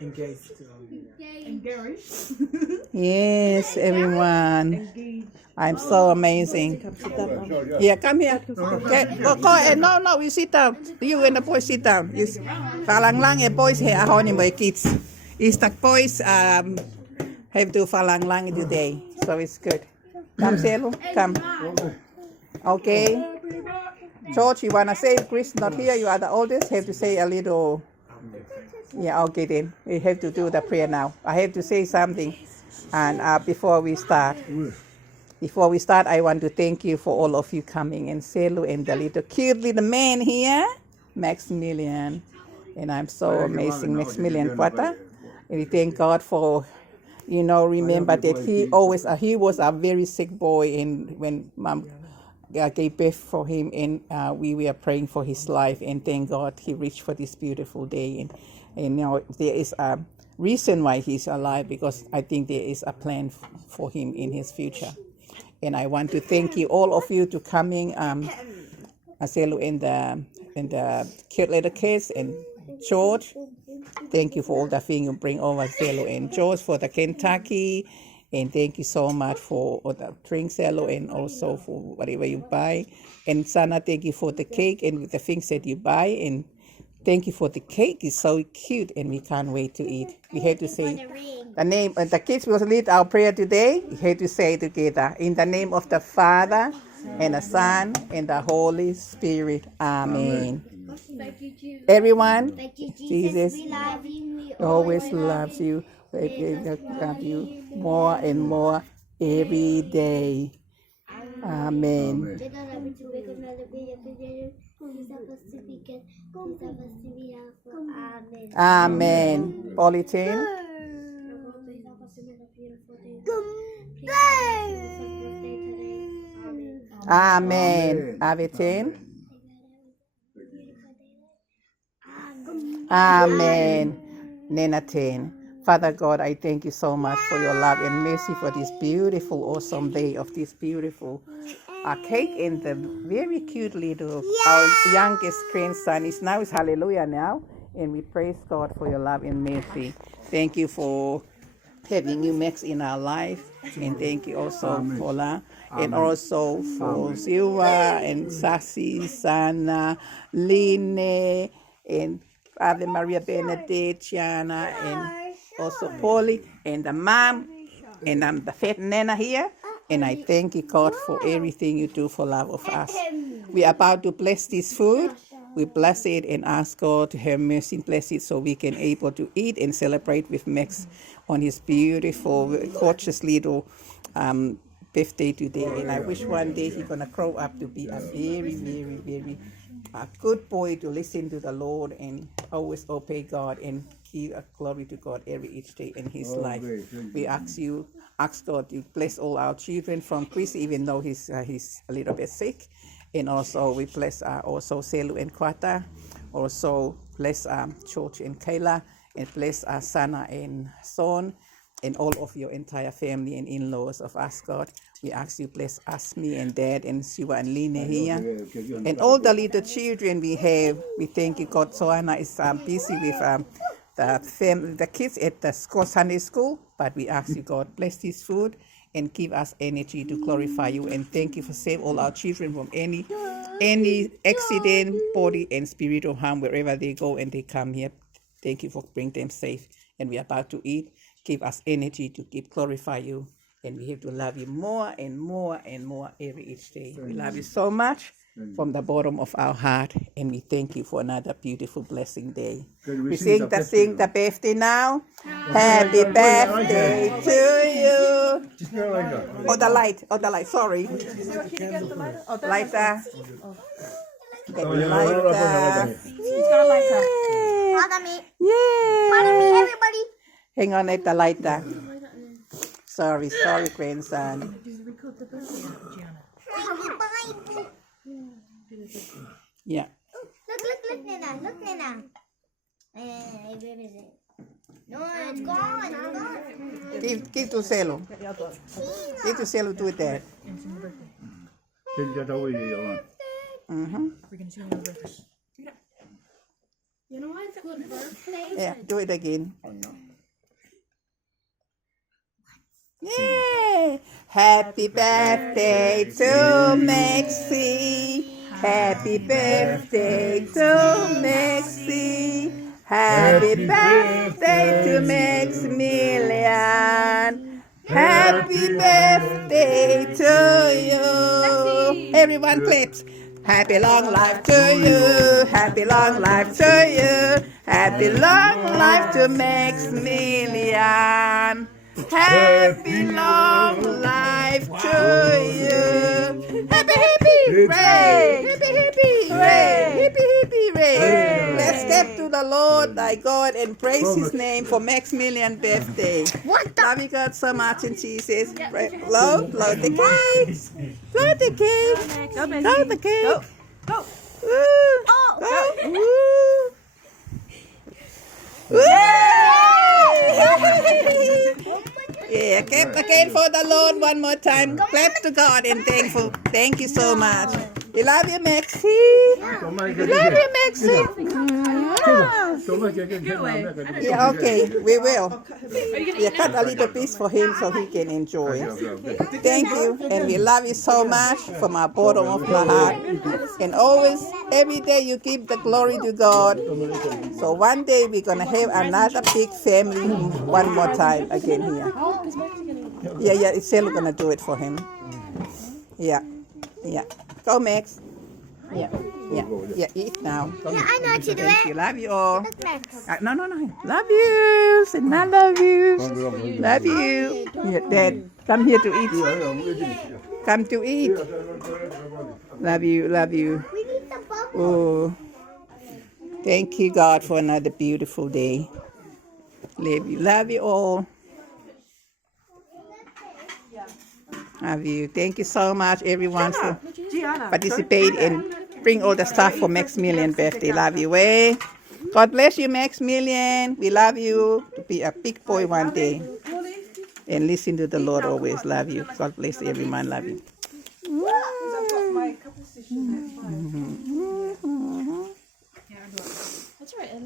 Engaged. Yes, everyone. I'm so amazing. Yeah, come here. Okay, go and no, you sit down. You and the boys sit down. Yes. Falang lang e boys here at home my kids. Is the boys have to falang lang today, so it's good. Come, Selu, come. Okay. George, you wanna say Chris not here? You are the oldest. Have to say a little. Yeah, okay then. We have to do the prayer now. I have to say something, and before we start. Before we start, I want to thank you for all of you coming, and Selu and the little cute little man here, Maximilliano. And I'm so amazing, Maximilliano Quata. And we thank God for, remember that he was a very sick boy, and when Mom gave birth for him, and we were praying for his life, and thank God he reached for this beautiful day. And now there is a reason why he's alive, because I think there is a plan for him in his future. And I want to thank you, all of you, to coming. Selu in the cute little kids, and George. Thank you for all the things you bring over, Selu and George, for the Kentucky. And thank you so much for all the drinks, Selu, and also for whatever you buy. And Sana, thank you for the cake and the things that you buy. And thank you for the cake. It's so cute, and we can't wait to eat. We have to say the name. The kids will lead our prayer today. We have to say together, in the name of the Father, and the Son, and the Holy Spirit. Amen. Everyone, Jesus, we love you. We always loves you. We love you more and more every day. Amen. Amen. Polythene. Amen. Avitin. Amen. Nenatin. Father God, I thank you so much for your love and mercy for this beautiful, awesome day of this beautiful cake, and the very cute little, our youngest grandson is hallelujah now. And we praise God for your love and mercy. Thank you for having you, Max, in our life. And thank you also for La, and also for Silva and Sassy, Sana, Line, and Ave Maria Benedict, Gianna, and also Polly, and the mom, and I'm the fat Nana here. And I thank you, God, for everything you do for love of us. We are about to bless this food. We bless it and ask God to have mercy and bless it, so we can able to eat and celebrate with Max on his beautiful, gorgeous little birthday today. And I wish one day he's going to grow up to be a very, very, very good boy, to listen to the Lord and always obey God and give glory to God each day in his life. We ask God to bless all our children, from Chris, even though he's a little bit sick. And also we bless also Selu and Quata. Also bless George and Kayla, and bless Sana and Son, and all of your entire family and in-laws of us, God. We ask you bless us, me and Dad and Siwa and Lina here, and all the little children we have. We thank you, God. Soana is busy with the kids at the Sunday school, but we ask you, God, bless this food and give us energy to glorify you. And thank you for save all our children from any accident, body and spiritual harm, wherever they go and they come here. Thank you for bringing them safe. And we are about to eat. Give us energy to keep glorify you. And we have to love you more and more and more each day. We love you so much from the bottom of our heart. And we thank you for another beautiful blessing day. We sing the birthday now. Happy birthday to you. Oh, the light, sorry. Lighter. Get the lighter. Yay! Everybody. Hang on at the lighter. Sorry, grandson. Yeah. Look, Nana. Where is it? No, it's gone. Give to Selu. Give to Selu to Dad. Take that away, Mm-hmm. We're going to sing the verse. You know why it's good birthday? Yeah, do it again. Oh no. Yay! Happy birthday to Maxy. Happy birthday to Maxy. Happy birthday to Maximillian. Happy birthday to you. Everyone claps. Happy long life to you. Happy long life to you. Happy long life to Maximillian. Happy long life to you. Happy, happy, hooray! Happy, happy, hooray! Happy, happy, hooray! Let's step to the Lord thy God and praise his name for Maximilian's birthday. Love you God so much in Jesus. Blow the cake. Blow the cake. Blow the cake. Go. Woo. Go. Woo. Yeah, clap again for the Lord one more time. Clap to God and thankful. Thank you so much. We love you, Maxy. We love you, Maxy. Yeah, okay, we will. Yeah, cut a little piece for him so he can enjoy. Thank you, and we love you so much from our bottom of my heart. And always, every day you give the glory to God. So one day we're going to have another big family one more time again here. Yeah, it's still going to do it for him. Yeah. Go, Max. Yeah, eat now. Yeah, I know how to do Thank it. you. Love you all. Look, Max. No. Love you. Say, I love you. Love you. Yeah, Dad, come here to eat. Come to eat. Love you. We need the bubble. Oh, thank you, God, for another beautiful day. Love you all. Love you. Thank you so much, everyone, for participating and bring all the stuff for Maximilian's birthday. Love you, eh? God bless you, Maximilian. We love you to be a big boy one day. And listen to the Lord always. Love you. God bless everyone. Love you. That's right.